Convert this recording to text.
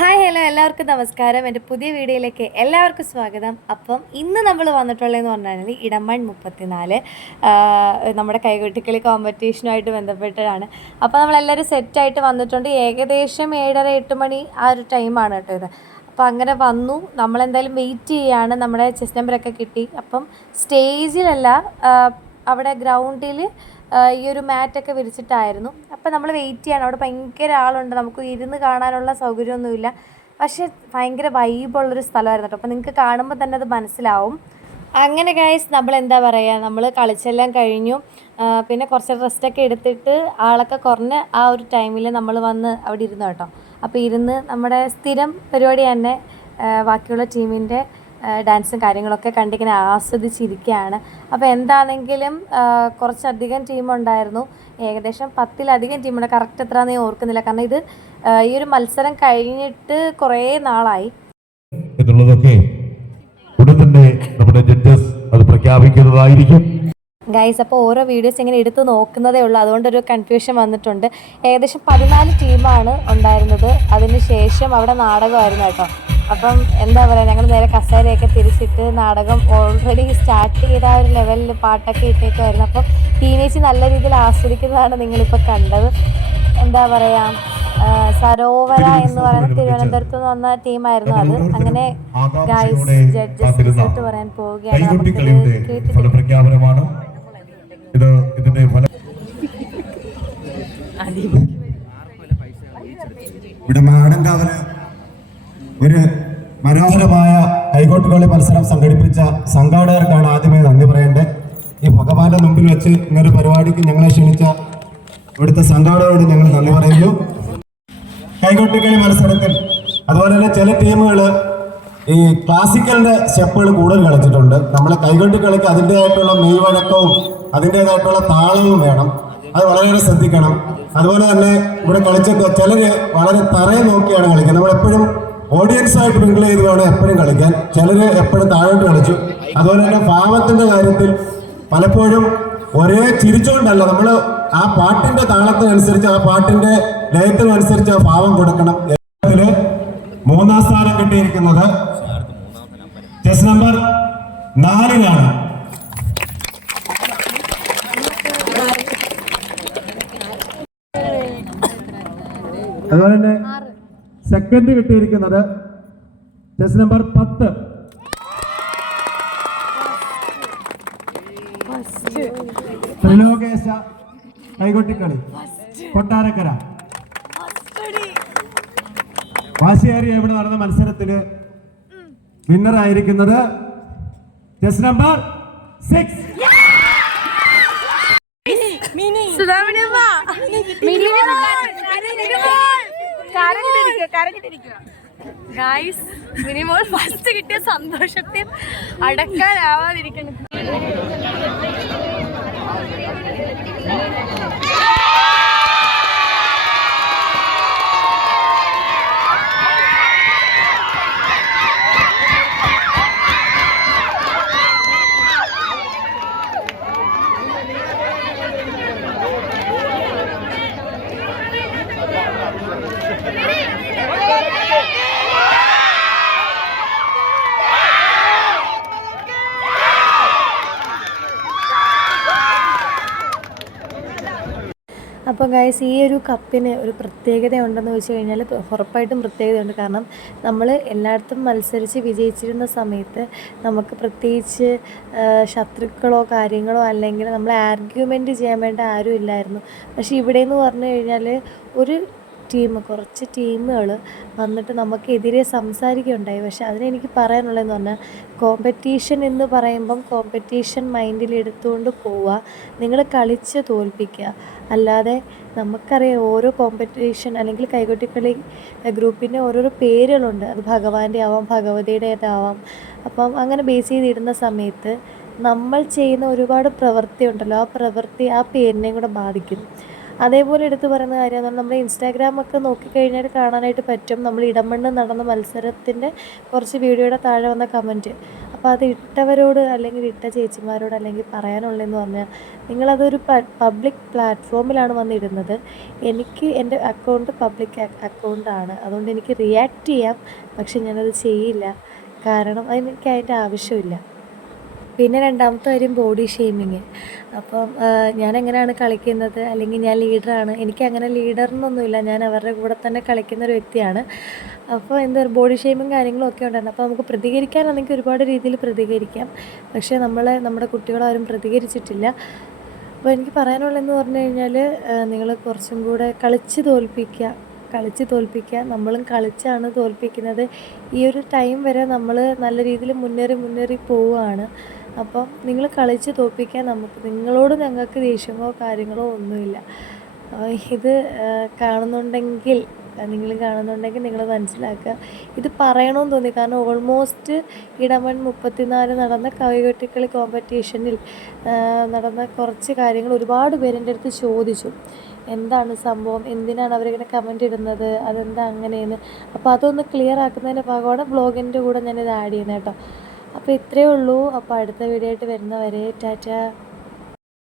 Hi hello എല്ലാവർക്കും നമസ്കാരം. എന്റെ പുതിയ വീഡിയോയിലേക്ക് എല്ലാവർക്കും സ്വാഗതം. അപ്പം ഇന്ന് നമ്മൾ വന്നിട്ടുള്ളതെന്ന് പറഞ്ഞാൽ ഇടമൺ മുപ്പത്തിനാല് നമ്മുടെ കൈകൊട്ടിക്കളി കോമ്പറ്റീഷനുമായിട്ട് ബന്ധപ്പെട്ടതാണ്. അപ്പോൾ നമ്മളെല്ലാവരും സെറ്റായിട്ട് വന്നിട്ടുണ്ട്. ഏകദേശം ഏഴര എട്ട് മണി ആ ഒരു ടൈമാണ് കേട്ടോ ഇത്. അപ്പോൾ അങ്ങനെ വന്നു. നമ്മളെന്തായാലും വെയിറ്റ് ചെയ്യുകയാണ് നമ്മുടെ ചെസ് നമ്പറൊക്കെ കിട്ടി. അപ്പം സ്റ്റേജിലല്ല അവിടെ ഗ്രൗണ്ടിൽ ഈ ഒരു മാറ്റൊക്കെ വിരിച്ചിട്ടായിരുന്നു. അപ്പോൾ നമ്മൾ വെയിറ്റ് ചെയ്യണം. അവിടെ ഭയങ്കര ആളുണ്ട്. നമുക്ക് ഇരുന്ന് കാണാനുള്ള സൗകര്യമൊന്നുമില്ല. പക്ഷേ ഭയങ്കര വൈബുള്ളൊരു സ്ഥലമായിരുന്നു കേട്ടോ. അപ്പോൾ നിങ്ങൾക്ക് കാണുമ്പോൾ തന്നെ അത് മനസ്സിലാവും. അങ്ങനെ ഗൈസ് നമ്മൾ എന്താ പറയുക നമ്മൾ കളിച്ചെല്ലാം കഴിഞ്ഞു. പിന്നെ കുറച്ച് റെസ്റ്റൊക്കെ എടുത്തിട്ട് ആളൊക്കെ കുറഞ്ഞ ആ ഒരു ടൈമിൽ നമ്മൾ വന്ന് അവിടെ ഇരുന്നു കേട്ടോ. അപ്പോൾ ഇരുന്ന് നമ്മുടെ സ്ഥിരം പരിപാടി തന്നെ ബാക്കിയുള്ള ടീമിന്റെ ഡാൻസും കാര്യങ്ങളൊക്കെ കണ്ടിങ്ങനെ ആസ്വദിച്ചിരിക്കുകയാണ്. അപ്പോൾ എന്താണെങ്കിലും കുറച്ചധികം ടീമുണ്ടായിരുന്നു ഏകദേശം പത്തിലധികം ടീമുണ്ട് കറക്റ്റ് എത്രയാണെന്ന് ഞാൻ ഓർക്കുന്നില്ല. കാരണം ഇത് ഈ ഒരു മത്സരം കഴിഞ്ഞിട്ട് കുറേ നാളായി. എന്നുള്ളതൊക്കെ ഉടൻ തന്നെ നമ്മുടെ ജഡ്ജസ് അത് പ്രഖ്യാപിക്കുന്നതായിരിക്കും. ഗൈസ് അപ്പോൾ ഓരോ വീഡിയോസ് ഇങ്ങനെ എടുത്ത് നോക്കുന്നതേ ഉള്ളൂ. അതുകൊണ്ടൊരു കൺഫ്യൂഷൻ വന്നിട്ടുണ്ട്. ഏകദേശം പതിനാല് ടീമാണ് ഉണ്ടായിരുന്നത്. അതിനുശേഷം അവിടെ നാടകമായിരുന്നു കേട്ടോ. അപ്പം എന്താ പറയുക ഞങ്ങൾ നേരെ കസേരയൊക്കെ തിരിച്ചിട്ട് നാടകം ഓൾറെഡി സ്റ്റാർട്ട് ചെയ്ത ആ ഒരു ലെവലിൽ പാട്ടൊക്കെ ഇട്ടേക്കുമായിരുന്നു അപ്പം ടീനേജ് നല്ല രീതിയിൽ ആസ്വദിക്കുന്നതാണ് നിങ്ങളിപ്പോൾ കണ്ടത്. എന്താ പറയുക സരോവര എന്ന് പറയുന്ന തിരുവനന്തപുരത്ത് നിന്ന് വന്ന ടീമായിരുന്നു അത്. അങ്ങനെ ഗൈസ് ജഡ്ജസ് റിസൾട്ട് പറയാൻ പോവുകയാണ്. ഇത് ഇതിന്റെ ഫല ഇവിടെ മാടങ്കാവൽ ഒരു മനോഹരമായ കൈകോട്ടുകളി മത്സരം സംഘടിപ്പിച്ച സംഘാടകർക്കാണ് ആദ്യമേ നന്ദി പറയേണ്ടത്. ഈ ഭഗവാന്റെ മുമ്പിൽ വെച്ച് ഇങ്ങനൊരു പരിപാടിക്ക് ഞങ്ങളെ ക്ഷണിച്ച ഇവിടുത്തെ സംഘാടകരോട് ഞങ്ങൾ നന്ദി പറയുന്നു. കൈകൊട്ടിക്കളി മത്സരത്തിൽ അതുപോലെ തന്നെ ചില ടീമുകൾ ഈ ക്ലാസിക്കലിന്റെ സ്റ്റെപ്പുകൾ കൂടുതൽ കളിച്ചിട്ടുണ്ട്. നമ്മൾ കൈകൊട്ടി കളിക്ക് അതിന്റെതായിട്ടുള്ള മെയ്വഴക്കവും അതിന്റെതായിട്ടുള്ള താളവും വേണം. അത് വളരെയേറെ ശ്രദ്ധിക്കണം. അതുപോലെ തന്നെ ഇവിടെ കളിച്ച ചിലര് വളരെ തറയെ നോക്കിയാണ് കളിക്കുന്നത്. നമ്മളെപ്പോഴും ഓഡിയൻസ് ആയിട്ട് മിങ്കിൾ വേണം എപ്പോഴും കളിക്കാൻ. ചിലര് എപ്പോഴും താഴോട്ട് കളിച്ചു. അതുപോലെ തന്നെ ഭാവത്തിന്റെ കാര്യത്തിൽ പലപ്പോഴും ഒരേ ചിരിച്ചുകൊണ്ടല്ല നമ്മൾ ആ പാട്ടിന്റെ താളത്തിനനുസരിച്ച് ആ പാട്ടിന്റെ ലയത്തിനനുസരിച്ച് ആ ഭാവം കൊടുക്കണം. ഇതിൽ മൂന്നാം സ്ഥാനം കിട്ടിയിരിക്കുന്നത് ചെസ് നമ്പർ നാലിലാണ് അതുപോലെ തന്നെ സെക്കൻഡ് കിട്ടിയിരിക്കുന്നത് ചെസ് നമ്പർ പത്ത് ത്രിലോകേശ കൈകൊട്ടിക്കളി കൊട്ടാരക്കര വാശിയേറിയ ഇവിടെ നടന്ന മത്സരത്തിൽ വിന്നർ ആയിരിക്കുന്നത് chess number six guys Minimol first കിട്ടിയ സന്തോഷത്തിൽ അടക്കാനാവാതിരിക്കുന്നു. അപ്പോൾ ഗൈസ് ഈ ഒരു കപ്പിന് ഒരു പ്രത്യേകത ഉണ്ടെന്ന് വെച്ച് കഴിഞ്ഞാൽ ഉറപ്പായിട്ടും പ്രത്യേകതയുണ്ട്. കാരണം നമ്മൾ എല്ലായിടത്തും മത്സരിച്ച് വിജയിച്ചിരുന്ന സമയത്ത് നമുക്ക് പ്രത്യേകിച്ച് ശത്രുക്കളോ കാര്യങ്ങളോ അല്ലെങ്കിൽ നമ്മൾ ആർഗ്യുമെന്റ് ചെയ്യാൻ വേണ്ട ആരും ഇല്ലായിരുന്നു. പക്ഷേ ഇവിടെ എന്ന് പറഞ്ഞു കഴിഞ്ഞാൽ ഒരു ടീം കുറച്ച് ടീമുകൾ വന്നിട്ട് നമുക്കെതിരെ സംസാരിക്കുകയുണ്ടായി. പക്ഷേ അതിനെനിക്ക് പറയാനുള്ളതെന്ന് പറഞ്ഞാൽ കോമ്പറ്റീഷൻ എന്ന് പറയുമ്പം കോമ്പറ്റീഷൻ മൈൻഡിൽ എടുത്തുകൊണ്ട് പോവുക നിങ്ങൾ കളിച്ച് തോൽപ്പിക്കുക. അല്ലാതെ നമുക്കറിയാം ഓരോ കോമ്പറ്റീഷൻ അല്ലെങ്കിൽ കൈകൊട്ടിക്കളി ഗ്രൂപ്പിന്റെ ഓരോരോ പേരുകളുണ്ട്. അത് ഭഗവാന്റെ ആവാം ഭഗവതിയുടേതാവാം അപ്പം അങ്ങനെ ബേസ് ചെയ്തിടുന്ന സമയത്ത് നമ്മൾ ചെയ്യുന്ന ഒരുപാട് പ്രവൃത്തി ഉണ്ടല്ലോ ആ പ്രവൃത്തി ആ പേരിനെയും കൂടെ ബാധിക്കുന്നു. അതേപോലെ എടുത്തു പറയുന്ന കാര്യം നമ്മുടെ ഇൻസ്റ്റാഗ്രാമൊക്കെ നോക്കിക്കഴിഞ്ഞാൽ കാണാനായിട്ട് പറ്റും. നമ്മൾ ഇടമണ്ണ് നടന്ന മത്സരത്തിന്റെ കുറച്ച് വീഡിയോയുടെ താഴെ വന്ന കമന്റ് അപ്പോൾ അത് ഇട്ടവരോട് അല്ലെങ്കിൽ ഇട്ട ചേച്ചിമാരോട് അല്ലെങ്കിൽ പറയാനുള്ളതെന്ന് പറഞ്ഞാൽ നിങ്ങളതൊരു പബ്ലിക് പ്ലാറ്റ്ഫോമിലാണ് വന്നിടുന്നത് എനിക്ക് എന്റെ അക്കൗണ്ട് പബ്ലിക് അക്കൗണ്ടാണ് അതുകൊണ്ട് എനിക്ക് റിയാക്ട് ചെയ്യാം. പക്ഷെ ഞാനത് ചെയ്യില്ല. കാരണം അതിനെനിക്ക് അതിന്റെ ആവശ്യമില്ല. പിന്നെ രണ്ടാമത്തെ കാര്യം ബോഡി ഷെയ്മിങ് അപ്പം ഞാൻ എങ്ങനെയാണ് കളിക്കുന്നത്? അല്ലെങ്കിൽ ഞാൻ ലീഡറാണ് എനിക്ക് അങ്ങനെ ലീഡറിനൊന്നുമില്ല ഞാൻ അവരുടെ കൂടെ തന്നെ കളിക്കുന്ന ഒരു വ്യക്തിയാണ്. അപ്പോൾ എന്താ ബോഡി ഷെയ്മിങ് കാര്യങ്ങളും ഒക്കെ ഉണ്ടായിരുന്നു. അപ്പോൾ നമുക്ക് പ്രതികരിക്കാനാണെങ്കിൽ ഒരുപാട് രീതിയിൽ പ്രതികരിക്കാം. പക്ഷേ നമ്മളെ നമ്മുടെ കുട്ടികളാരും പ്രതികരിച്ചിട്ടില്ല. അപ്പോൾ എനിക്ക് പറയാനുള്ളതെന്ന് പറഞ്ഞു കഴിഞ്ഞാൽ നിങ്ങൾ കുറച്ചും കൂടെ കളിച്ച് തോൽപ്പിക്കുക. കളിച്ച് തോൽപ്പിക്കുക. നമ്മളും കളിച്ചാണ് തോൽപ്പിക്കുന്നത്. ഈ ഒരു ടൈം വരെ നമ്മൾ നല്ല രീതിയിൽ മുന്നേറി മുന്നേറി പോവുകയാണ്. അപ്പം നിങ്ങൾ കളിച്ച് തോപ്പിക്കാൻ നമുക്ക് നിങ്ങളോട് ഞങ്ങൾക്ക് ദേഷ്യമോ കാര്യങ്ങളോ ഒന്നുമില്ല. ഇത് കാണുന്നുണ്ടെങ്കിൽ നിങ്ങൾ കാണുന്നുണ്ടെങ്കിൽ നിങ്ങൾ മനസ്സിലാക്കുക. ഇത് പറയണമെന്ന് തോന്നി. കാരണം ഓൾമോസ്റ്റ് ഇടമൺ മുപ്പത്തിനാല് നടന്ന കൈകൊട്ടിക്കളി കോമ്പറ്റീഷനിൽ നടന്ന കുറച്ച് കാര്യങ്ങൾ ഒരുപാട് പേര് എന്റെ അടുത്ത് ചോദിച്ചു. എന്താണ് സംഭവം? എന്തിനാണ് അവരിങ്ങനെ കമന്റ് ഇടുന്നത്? അതെന്താ അങ്ങനെയെന്ന്? അപ്പോൾ അതൊന്ന് ക്ലിയർ ആക്കുന്നതിന്റെ ഭാഗമാണ് ബ്ലോഗിന്റെ കൂടെ ഞാനിത് ആഡ് ചെയ്യുന്നത് കേട്ടോ അപ്പോൾ ഇത്രയേ ഉള്ളൂ. അപ്പോൾ അടുത്ത വീഡിയോ ആയിട്ട് വരുന്നവരെ ടാറ്റ.